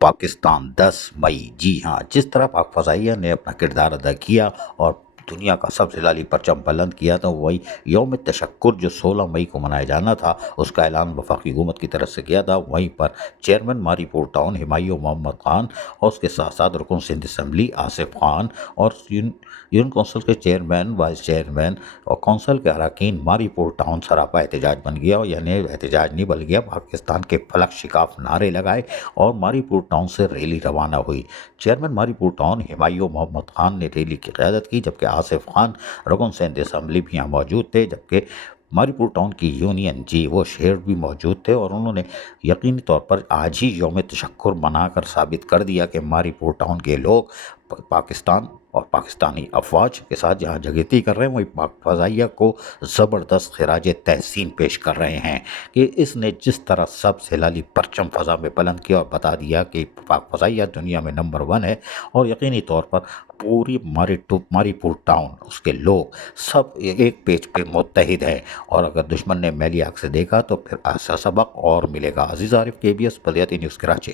پاکستان 10 مئی، جی ہاں، جس طرح پاک فضائیہ نے اپنا کردار ادا کیا اور دنیا کا سب سے لالی پرچم بلند کیا تھا، وہی یوم تشکر جو 16 مئی کو منایا جانا تھا، اس کا اعلان وفاقی حکومت کی طرف سے کیا تھا۔ وہیں پر چیئرمین ماری پور ٹاؤن ہمایوں محمد خان اور اس کے ساتھ ساتھ رکن سندھ اسمبلی آصف خان اور یونین کونسل کے چیئرمین، وائس چیئرمین اور کونسل کے اراکین ماری پور ٹاؤن سراپا احتجاج بن گیا، یعنی احتجاج نہیں بن گیا، پاکستان کے فلک شکاف نعرے لگائے اور ماری پور ٹاؤن سے ریلی روانہ ہوئی۔ چیئرمین ماری پور ٹاؤن ہمایوں محمد خان نے ریلی کی قیادت کی، جبکہ آصف خان رکن سندھ اسمبلی بھی یہاں موجود تھے، جبکہ ماری پور ٹاؤن کی یونین جی وہ شہر بھی موجود تھے، اور انہوں نے یقینی طور پر آج ہی یوم تشکر منا کر ثابت کر دیا کہ ماری پور ٹاؤن کے لوگ پاکستان اور پاکستانی افواج کے ساتھ جہاں جگہتی کر رہے ہیں، وہی پاک فضائیہ کو زبردست خراج تحسین پیش کر رہے ہیں کہ اس نے جس طرح سب سے لالی پرچم فضا میں بلند کیا اور بتا دیا کہ پاک فضائیہ دنیا میں نمبر 1 ہے، اور یقینی طور پر پوری ماری پور ٹاؤن، اس کے لوگ سب ایک پیج پہ متحد ہیں، اور اگر دشمن نے میلی آنکھ سے دیکھا تو پھر ایسا سبق اور ملے گا۔ عزیز عارف، KBS بلدیاتی نیوز کراچی۔